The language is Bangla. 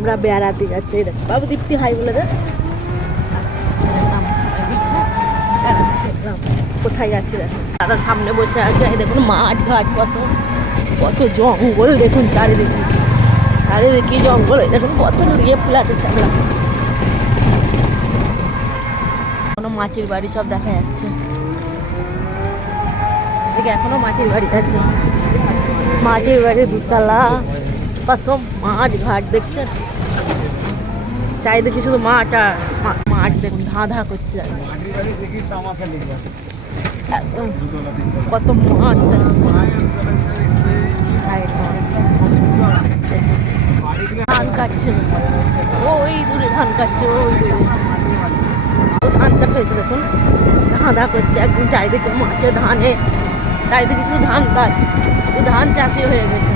আমরা বেড়াতে যাচ্ছি। এই দেখো বাবু দীপ্তি হাই বলে দে। কোথায় যাচ্ছি দেখো, দাদা সামনে বসে আছে। এই দেখুন মাঠ ঘাট কত কত জঙ্গল, দেখুন চারিদিকে চারিদিকে জঙ্গল। এই দেখুন কত নিয়ে ফুল আছে শ্যামলা। কোনো মাটির বাড়ি সব দেখা যাচ্ছে, এদিকে এখনো মাটির বাড়ি আছে। মাটির বাড়ি দুতলা, কত মাঠ ঘাট দেখছেন চারিদিকে শুধু মাঠ আর মাঠ। দেখুন ধা ধা করছে কত মাঠ, ধান কাটছে ওই দূরে, ধান কাটছে ওই দূরে, ধান চাষ হয়েছে দেখুন ধাঁধা করছে একদম চারিদিকে মাঠে ধানে, চারিদিকে শুধু ধান গাছ, শুধু ধান চাষই হয়ে গেছে।